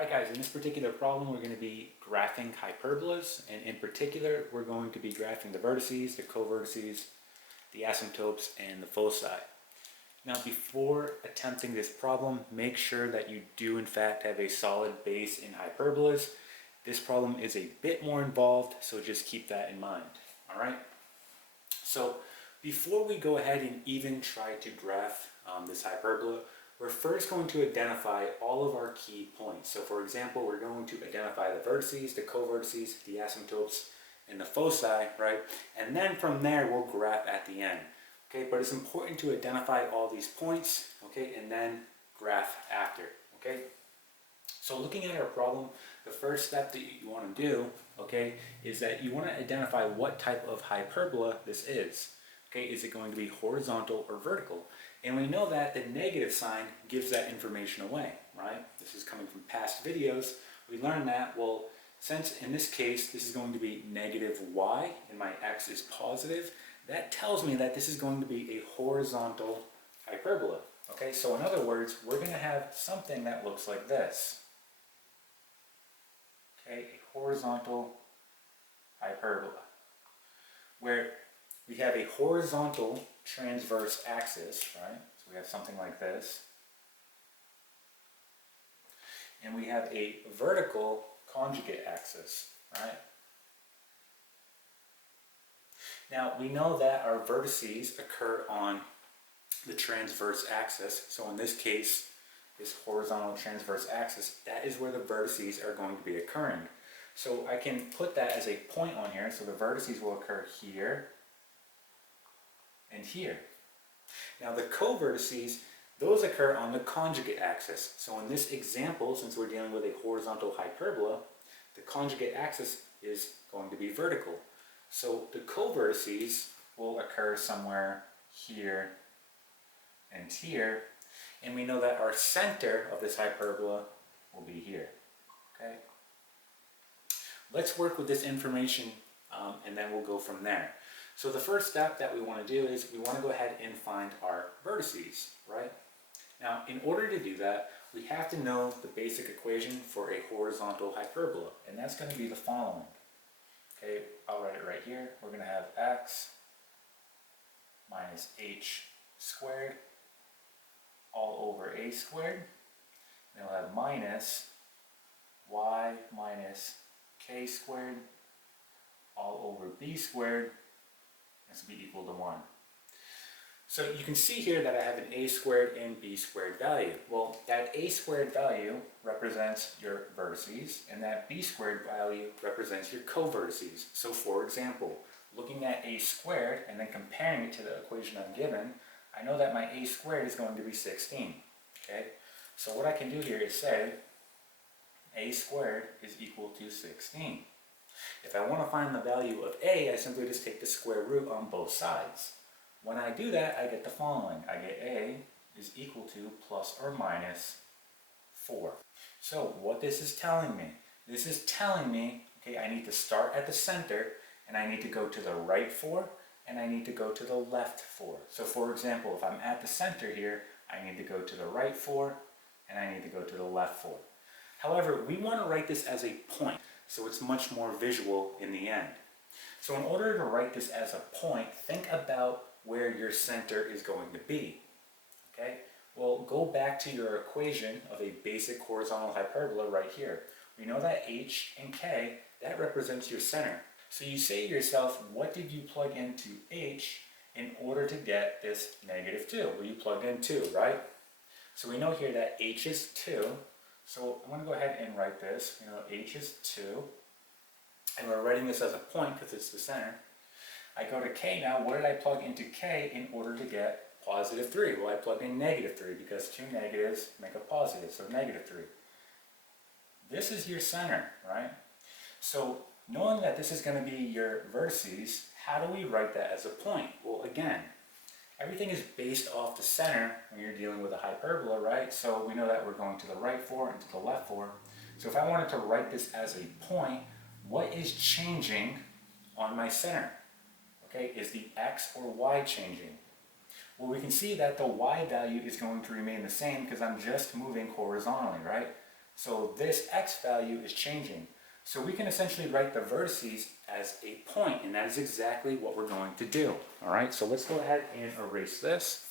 Hi guys, in this particular problem we're going to be graphing hyperbolas, and in particular we're going to be graphing the vertices, the co-vertices, the asymptotes, and the foci. Now before attempting this problem, make sure that you do in fact have a solid base in hyperbolas. This problem is a bit more involved, so just keep that in mind. Alright? So before we go ahead and even try to graph this hyperbola, we're first going to identify all of our key points. So for example, we're going to identify the vertices, the co-vertices, the asymptotes, and the foci, right? And then from there, we'll graph at the end. Okay, but it's important to identify all these points, okay, and then graph after, okay? So looking at our problem, the first step that you want to do, okay, is that you want to identify what type of hyperbola this is. Okay, is it going to be horizontal or vertical? And we know that the negative sign gives that information away, right? This is coming from past videos. We learned that, well, since in this case this is going to be negative y and my x is positive, that tells me that this is going to be a horizontal hyperbola. Okay, so in other words, we're going to have something that looks like this. Okay, a horizontal hyperbola, where we have a horizontal transverse axis, right? So we have something like this. And we have a vertical conjugate axis, right? Now we know that our vertices occur on the transverse axis. So in this case, this horizontal transverse axis, that is where the vertices are going to be occurring. So I can put that as a point on here. So the vertices will occur here and here. Now the co-vertices, those occur on the conjugate axis. So in this example, since we're dealing with a horizontal hyperbola, the conjugate axis is going to be vertical. So the co-vertices will occur somewhere here and here, and we know that our center of this hyperbola will be here. Okay? Let's work with this information and then we'll go from there. So the first step that we want to do is we want to go ahead and find our vertices, right? Now, in order to do that, we have to know the basic equation for a horizontal hyperbola, and that's going to be the following. Okay, I'll write it right here. We're going to have x minus h squared all over a squared. Then we'll have minus y minus k squared all over b squared. This will be equal to 1. So you can see here that I have an a squared and b squared value. Well, that a squared value represents your vertices, and that b squared value represents your co-vertices. So for example, looking at a squared and then comparing it to the equation I'm given, I know that my a squared is going to be 16. Okay? So what I can do here is say a squared is equal to 16. If I want to find the value of a, I simply just take the square root on both sides. When I do that, I get the following. I get a is equal to plus or minus 4. So what this is telling me, this is telling me, okay, I need to start at the center, and I need to go to the right 4, and I need to go to the left 4. So for example, if I'm at the center here, I need to go to the right 4, and I need to go to the left 4. However, we want to write this as a point, so it's much more visual in the end. So in order to write this as a point, think about where your center is going to be. Okay? Well, go back to your equation of a basic horizontal hyperbola right here. We know that h and k, that represents your center. So you say to yourself, what did you plug into h in order to get this negative 2? Well, you plugged in 2, right? So we know here that h is 2. So I'm going to go ahead and write this. You know, h is 2. And we're writing this as a point because it's the center. I go to k now. What did I plug into k in order to get positive 3? Well, I plugged in negative 3 because two negatives make a positive, so negative 3. This is your center, right? So knowing that this is going to be your vertices, how do we write that as a point? Well, again, everything is based off the center when you're dealing with a hyperbola, right? So we know that we're going to the right 4 and to the left 4. So if I wanted to write this as a point, what is changing on my center? Okay, is the x or y changing? Well, we can see that the y value is going to remain the same because I'm just moving horizontally, right? So this x value is changing. So we can essentially write the vertices as a point, and that is exactly what we're going to do. All right, so let's go ahead and erase this.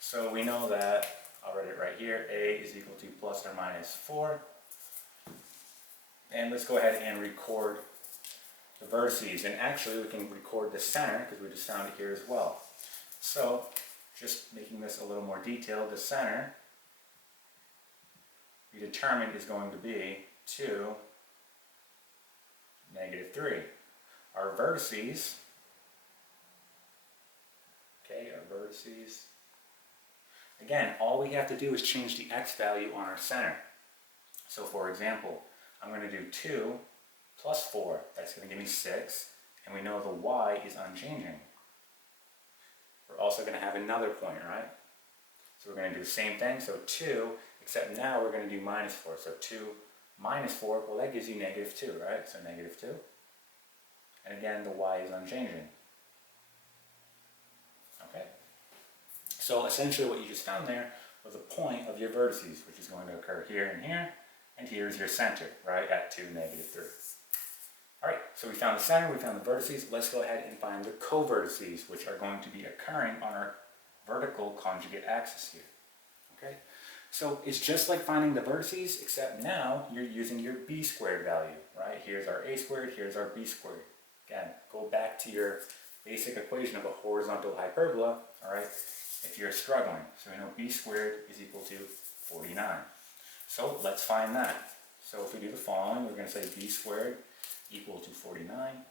So we know that, I'll write it right here, a is equal to plus or minus 4. And let's go ahead and record the vertices. And actually we can record the center because we just found it here as well. So just making this a little more detailed, the center we determined is going to be 2, -3. Our vertices, okay, our vertices, again, all we have to do is change the x value on our center. So for example, I'm going to do 2 plus 4, that's going to give me 6, and we know the y is unchanging. We're also going to have another point, right? So we're going to do the same thing, so 2, except now we're going to do minus 4. So 2 minus 4, well that gives you -2, right? So -2. And again, the y is unchanging. Okay? So essentially what you just found there was a point of your vertices, which is going to occur here and here, and here is your center, right, at 2, -3. Alright, so we found the center, we found the vertices. Let's go ahead and find the co-vertices, which are going to be occurring on our vertical conjugate axis here. Okay? So it's just like finding the vertices, except now you're using your b squared value, right? Here's our a squared, here's our b squared. Again, go back to your basic equation of a horizontal hyperbola, alright, if you're struggling. So we know b squared is equal to 49. So let's find that. So if we do the following, we're going to say b squared equal to 49.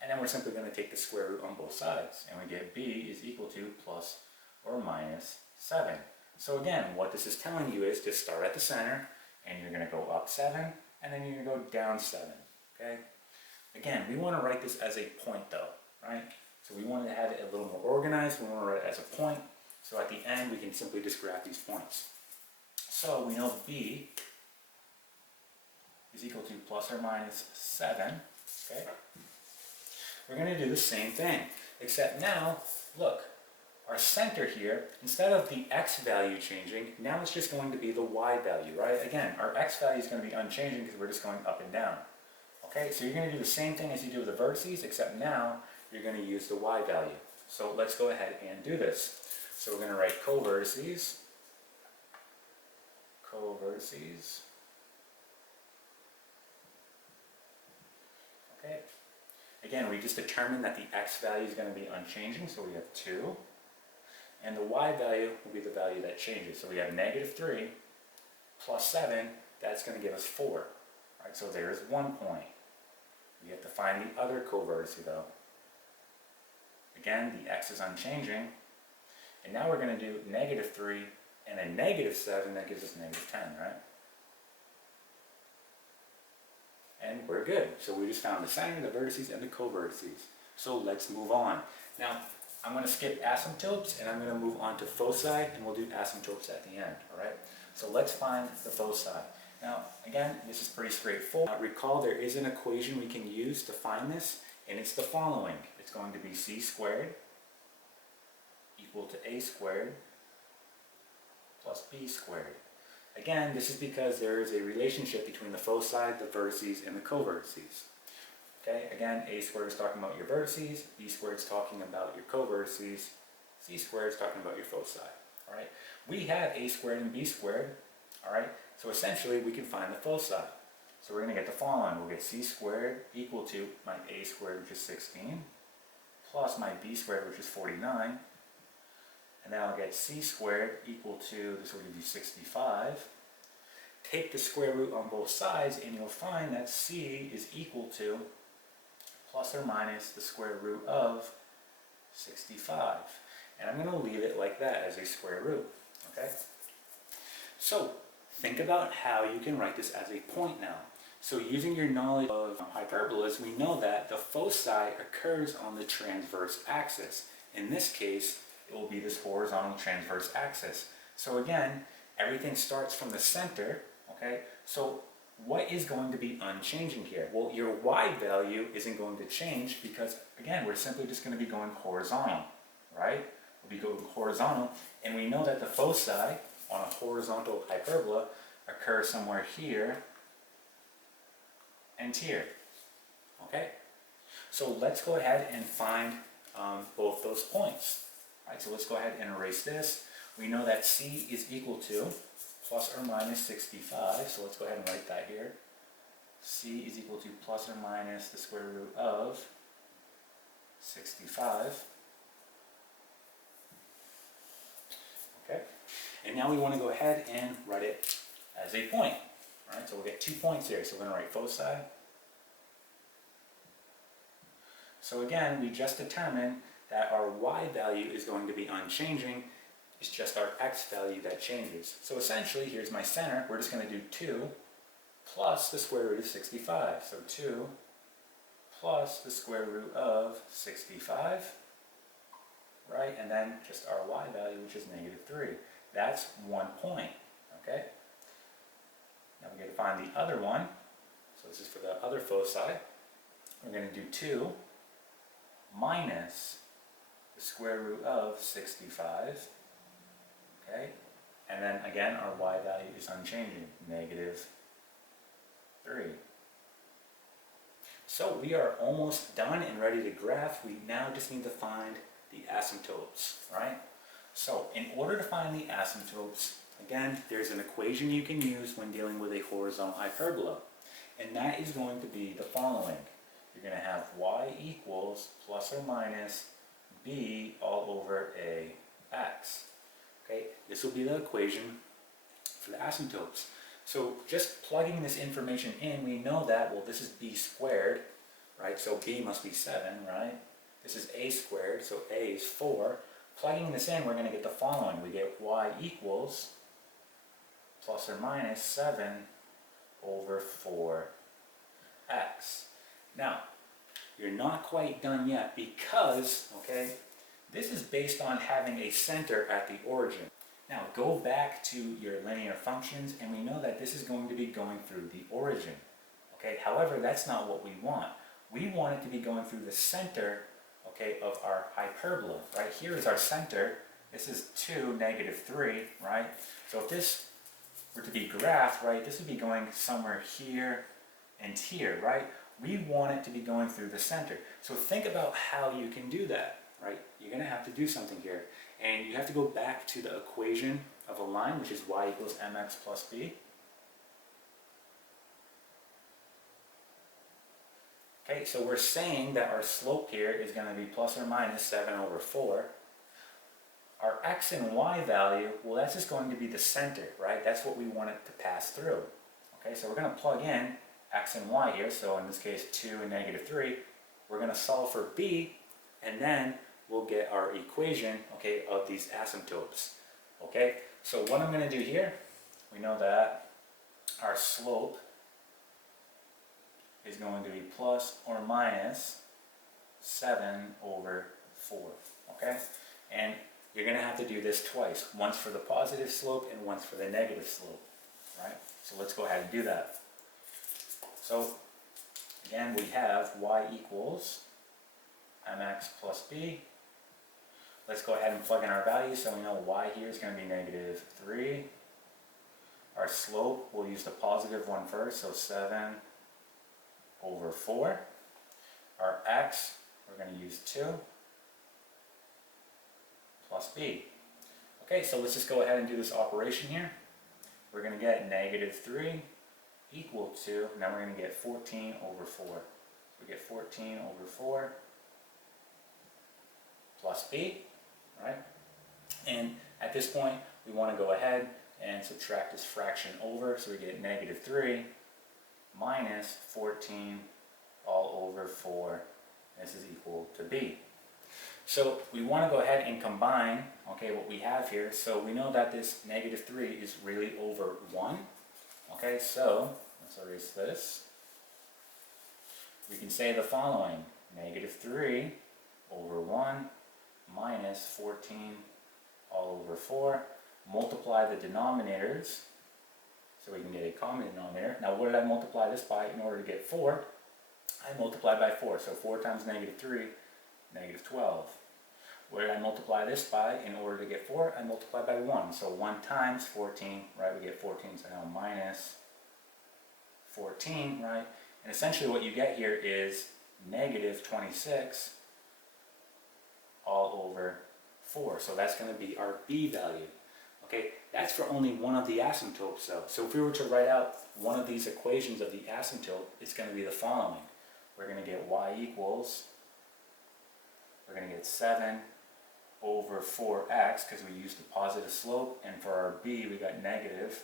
And then we're simply going to take the square root on both sides. And we get b is equal to plus or minus 7. So again, what this is telling you is to start at the center, and you're going to go up 7, and then you're going to go down 7. Okay? Again, we want to write this as a point though, right? So we want to have it a little more organized. We want to write it as a point. So at the end, we can simply just graph these points. So we know b is equal to plus or minus 7. Okay? We're going to do the same thing, except now, look, our center here, instead of the x value changing, now it's just going to be the y value, right? Again, our x value is going to be unchanging because we're just going up and down. Okay, so you're going to do the same thing as you do with the vertices, except now you're going to use the y value. So let's go ahead and do this. So we're going to write co-vertices. Co-vertices. Okay. Again, we just determined that the x value is going to be unchanging, so we have 2. And the y value will be the value that changes. So we have -3 plus 7, that's going to give us 4. Right, so there's 1 point. We have to find the other co-vertice though. Again, the x is unchanging. And now we're going to do -3 and a -7, that gives us -10, right? And we're good. So we just found the center, the vertices, and the co-vertices. So let's move on. Now, I'm going to skip asymptotes, and I'm going to move on to foci, and we'll do asymptotes at the end, alright? So let's find the foci. Now, again, this is pretty straightforward. Recall there is an equation we can use to find this, and it's the following. It's going to be c squared equal to a squared plus b squared. Again, this is because there is a relationship between the foci, the vertices, and the co-vertices. Okay, again, a squared is talking about your vertices, b squared is talking about your co-vertices, c squared is talking about your foci. Alright, we have a squared and b squared, alright, so essentially we can find the foci. So we're going to get the following. We'll get c squared equal to my a squared, which is 16, plus my b squared, which is 49, and then I'll get c squared equal to, this will give you 65. Take the square root on both sides, and you'll find that c is equal to plus or minus the square root of 65. And I'm going to leave it like that as a square root. Okay? So, think about how you can write this as a point now. So using your knowledge of hyperbolas, we know that the foci occurs on the transverse axis. In this case, it will be this horizontal transverse axis. So again, everything starts from the center, okay? So what is going to be unchanging here? Well, your y value isn't going to change because, again, we're simply just going to be going horizontal, right? horizontal, and we know that the foci on a horizontal hyperbola occur somewhere here and here. Okay? So let's go ahead and find both those points. All right, so let's go ahead and erase this. We know that C is equal to plus or minus 65, so let's go ahead and write that here. C is equal to plus or minus the square root of 65. Okay, and now we want to go ahead and write it as a point. All right, so we'll get 2 points here, so we're going to write foci. So again, we just determined that our y value is going to be unchanging. It's just our x value that changes. So essentially, here's my center. We're just going to do 2 plus the square root of 65. So 2 plus the square root of 65, right? And then just our y value, which is negative 3. That's 1 point, okay? Now we're going to find the other one. So this is for the other foci. We're going to do 2 minus the square root of 65, okay? And then again, our y value is unchanging, negative 3. So we are almost done and ready to graph. We now just need to find the asymptotes, right? So in order to find the asymptotes, again, there's an equation you can use when dealing with a horizontal hyperbola. And that is going to be the following. You're going to have y equals plus or minus b all over a x. Okay, this will be the equation for the asymptotes. So just plugging this information in, we know that, well, this is b squared, right? So b must be 7, right? This is a squared, so a is 4. Plugging this in, we're going to get the following. We get y equals plus or minus 7 over 4x. Now, you're not quite done yet because, okay, this is based on having a center at the origin. Now go back to your linear functions, and we know that this is going to be going through the origin. Okay, however, that's not what we want. We want it to be going through the center, okay, of our hyperbola. Right here is our center. This is 2, negative 3, right? So if this were to be graphed, right, this would be going somewhere here and here, right? We want it to be going through the center. So think about how you can do that, right? You're going to have to do something here. And you have to go back to the equation of a line, which is y equals mx plus b. Okay, so we're saying that our slope here is going to be plus or minus 7 over 4. Our x and y value, well, that's just going to be the center, right? That's what we want it to pass through. Okay, so we're going to plug in x and y here, so in this case 2 and negative 3. We're going to solve for b, and then we'll get our equation, okay, of these asymptotes. Okay, so what I'm going to do here, we know that our slope is going to be plus or minus 7 over 4, okay? And you're going to have to do this twice, once for the positive slope and once for the negative slope, right? So let's go ahead and do that. So again, we have y equals mx plus b. Let's go ahead and plug in our values. So we know y here is going to be negative 3. Our slope, we'll use the positive one first, so 7 over 4. Our x, we're going to use 2 plus b. Okay, so let's just go ahead and do this operation here. We're going to get negative 3 equal to, now we're going to get 14 over 4. So we get 14 over 4 plus b, right? And at this point, we want to go ahead and subtract this fraction over, so we get negative 3 minus 14 all over 4. This is equal to b. So we want to go ahead and combine, okay, what we have here. So we know that this negative 3 is really over 1. Okay, so let's erase this. We can say the following: negative 3 over 1 minus 14 all over 4. Multiply the denominators so we can get a common denominator. Now what did I multiply this by in order to get 4? I multiplied by 4. So 4 times negative 3, negative 12. What did I multiply this by in order to get 4? I multiply by 1. So 1 times 14, right, we get 14. So now minus 14, right? And essentially what you get here is negative 26 all over 4. So that's going to be our B value. Okay, that's for only one of the asymptotes though. So if we were to write out one of these equations of the asymptote, it's going to be the following. We're going to get y equals, we're going to get 7 over 4x because we used the positive slope, and for our b we got negative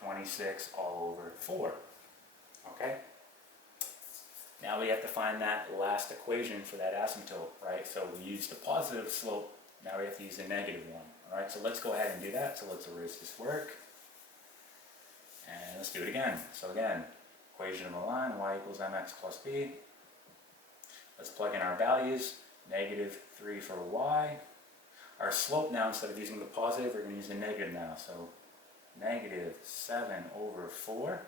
26 all over 4. Okay? Now we have to find that last equation for that asymptote, right? So we used the positive slope, now we have to use the negative one. Alright, so let's go ahead and do that. So let's erase this work. And let's do it again. So again, equation of the line, y equals mx plus b. Let's plug in our values. Negative 3 for y. Our slope now, instead of using the positive, we're going to use the negative now. So negative 7 over 4.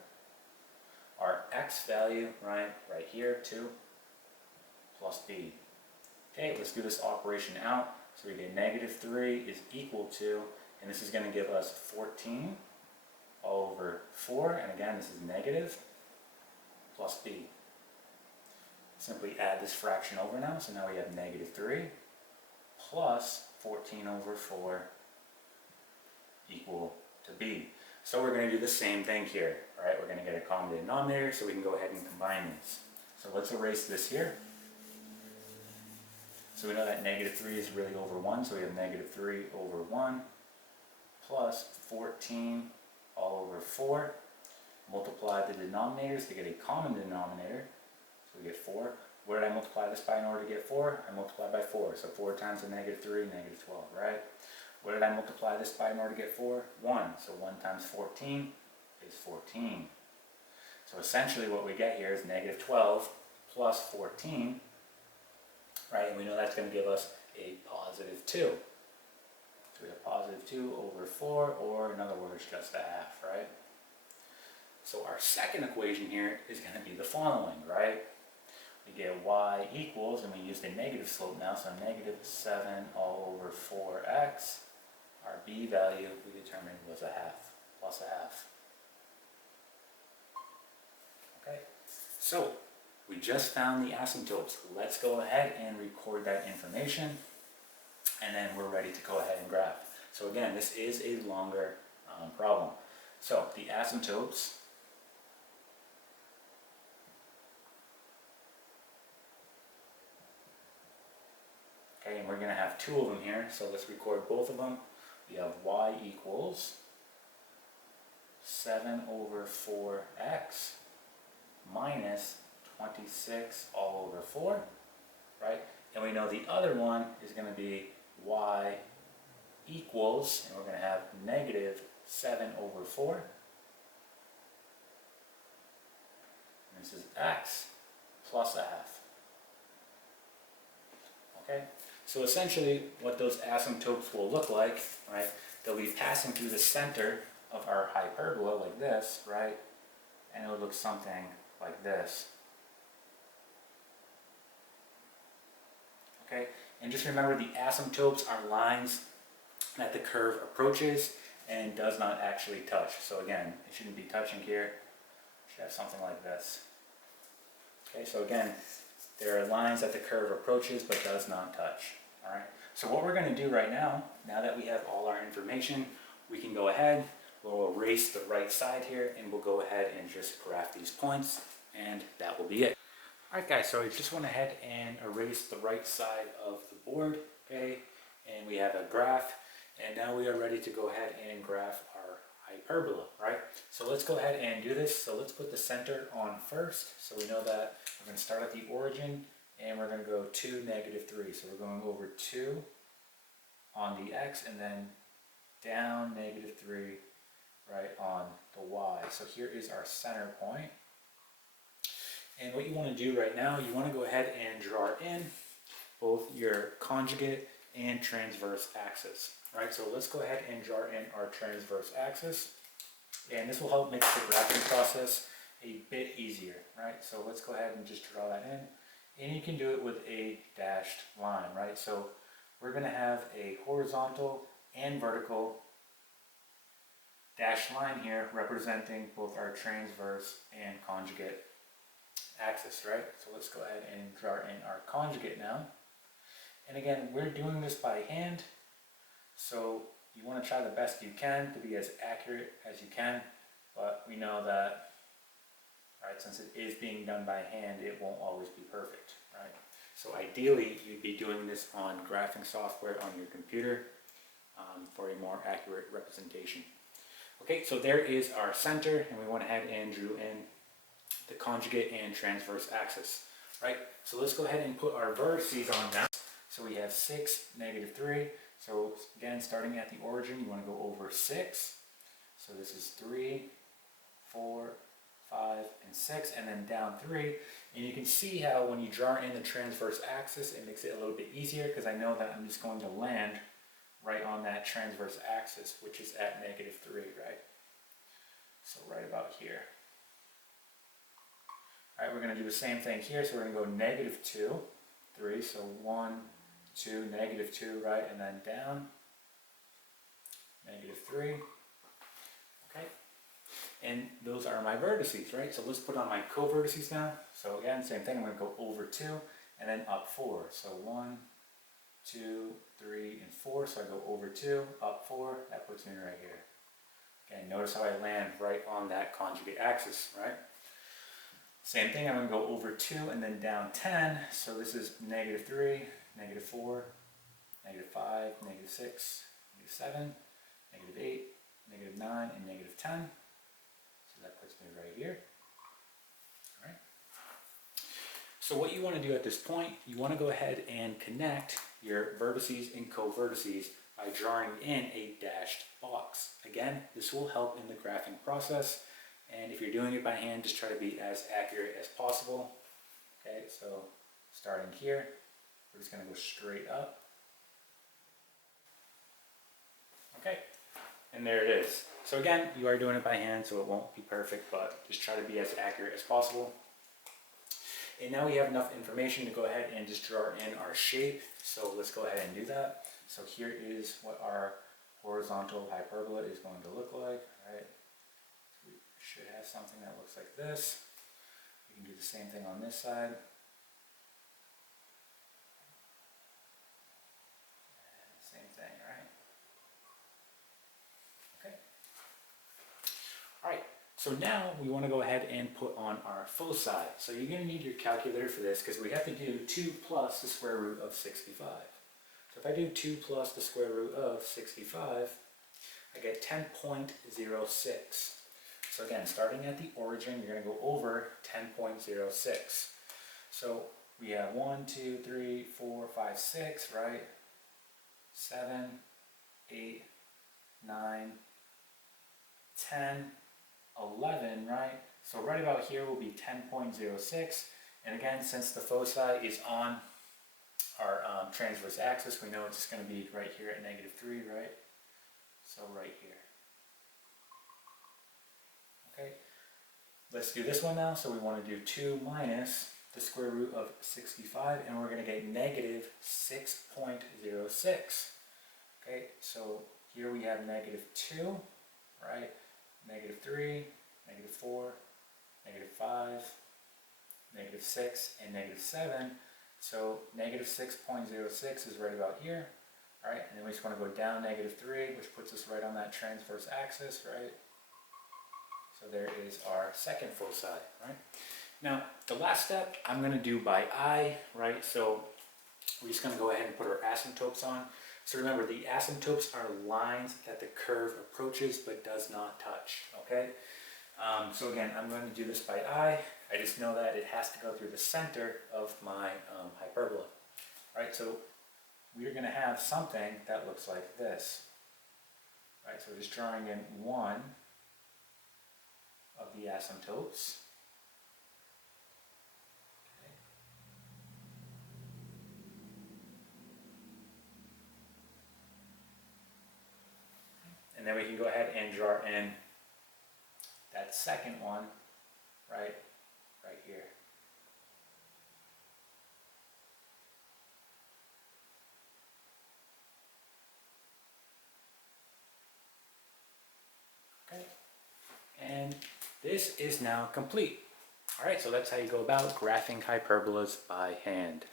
Our x value, right here, 2, plus b. Okay, let's do this operation out. So we get negative 3 is equal to, and this is going to give us 14 all over 4, and again this is negative, plus b. Simply add this fraction over now, so now we have negative 3 plus 14 over 4 equal to b. So we're going to do the same thing here, right? We're going to get a common denominator, so we can go ahead and combine these. So let's erase this here. So we know that negative 3 is really over 1, so we have negative 3 over 1 plus 14 all over 4. Multiply the denominators to get a common denominator. So we get 4. What did I multiply this by in order to get 4? I multiplied by 4. So 4 times a negative 3, negative 12, right? What did I multiply this by in order to get 4? 1. So 1 times 14 is 14. So essentially what we get here is negative 12 plus 14. Right, and we know that's going to give us a positive 2. So we have positive 2 over 4, or in other words, just a half, right? So our second equation here is going to be the following, right? We get y equals, and we use the negative slope now, so negative 7 all over 4x. Our b value we determined was a half, plus a half. Okay, so we just found the asymptotes. Let's go ahead and record that information, and then we're ready to go ahead and graph. So again, this is a longer problem. So the asymptotes okay, and we're going to have 2 of them here, so let's record both of them. We have y equals 7 over 4x minus 26 all over 4, right? And we know the other one is going to be y equals, and we're going to have negative 7 over 4. And this is x plus a half. Okay? So essentially what those asymptotes will look like, right? They'll be passing through the center of our hyperbola like this, right? And it would look something like this. Okay, and just remember the asymptotes are lines that the curve approaches and does not actually touch. So again, it shouldn't be touching here. It should have something like this. Okay, so again, there are lines that the curve approaches but does not touch. Alright, so what we're going to do right now, now that we have all our information, we can go ahead, we'll erase the right side here, and we'll go ahead and just graph these points, and that will be it. Alright guys, so I just went ahead and erased the right side of the board, okay, and we have a graph, and now we are ready to go ahead and graph our hyperbola, right? So let's go ahead and do this. So let's put the center on first, so we know that we're going to start at the origin, and we're going to go 2, negative 3, so we're going over 2 on the x, and then down negative 3, right, on the y. So here is our center point. And what you want to do right now, you want to go ahead and draw in both your conjugate and transverse axis. Right, so let's go ahead and draw in our transverse axis. And this will help make the graphing process a bit easier. Right, so let's go ahead and just draw that in. and you can do it with a dashed line, right? So we're going to have a horizontal and vertical dashed line here representing both our transverse and conjugate axis, right? So let's go ahead and draw in our conjugate now. And again, we're doing this by hand, so you want to try the best you can to be as accurate as you can, but we know that, right, since it is being done by hand, it won't always be perfect, right? So ideally, you'd be doing this on graphing software on your computer for a more accurate representation. Okay, so there is our center, and we went ahead and drew in the conjugate and transverse axis, right? So let's go ahead and put our vertices on now. So we have 6, -3. So again, starting at the origin, you want to go over 6. So this is 3, 4, 5, and 6, and then down 3. And you can see how when you draw in the transverse axis, it makes it a little bit easier because I know that I'm just going to land right on that transverse axis, which is at -3, right? So right about here. All right, we're going to do the same thing here. So we're going to go -2, 3. So 1, 2, -2, right? And then down, -3. Okay. And those are my vertices, right? So let's put on my co-vertices now. So again, same thing. I'm going to go over 2 and then up 4. So 1, 2, 3, and 4. So I go over 2, up 4. That puts me right here. Again, notice how I land right on that conjugate axis, right? Same thing, I'm going to go over 2 and then down 10. So this is -3, -4, -5, -6, -7, -8, -9, and -10. So that puts me right here. All right. So what you want to do at this point, you want to go ahead and connect your vertices and co-vertices by drawing in a dashed box. Again, this will help in the graphing process. And if you're doing it by hand, just try to be as accurate as possible. Okay, so starting here, we're just going to go straight up. Okay, and there it is. So again, you are doing it by hand, so it won't be perfect, but just try to be as accurate as possible. And now we have enough information to go ahead and just draw in our shape. So let's go ahead and do that. So here is what our horizontal hyperbola is going to look like, right? Should have something that looks like this. We can do the same thing on this side. And same thing, right? Okay. Alright, so now we want to go ahead and put on our foci. So you're going to need your calculator for this because we have to do 2 plus the square root of 65. So if I do 2 plus the square root of 65, I get 10.06. So again, starting at the origin, you're going to go over 10.06. So we have 1, 2, 3, 4, 5, 6, right? 7, 8, 9, 10, 11, right? So right about here will be 10.06. And again, since the foci is on our transverse axis, we know it's just going to be right here at -3, right? So right here. Okay, let's do this one now. So we want to do 2 minus the square root of 65, and we're going to get -6.06. Okay, so here we have -2, right? -3, -4, -5, -6, and -7. So -6.06 is right about here. All right, and then we just want to go down -3, which puts us right on that transverse axis, right? So there is our second foci, right? Now, the last step I'm going to do by eye, right? So we're just going to go ahead and put our asymptotes on. So remember, the asymptotes are lines that the curve approaches but does not touch, okay? So again, I'm going to do this by eye. I just know that it has to go through the center of my hyperbola, right? So we're going to have something that looks like this, right? So just drawing in one of the asymptotes. Okay. And then we can go ahead and draw in that second one right here. This is now complete. Alright, so that's how you go about graphing hyperbolas by hand.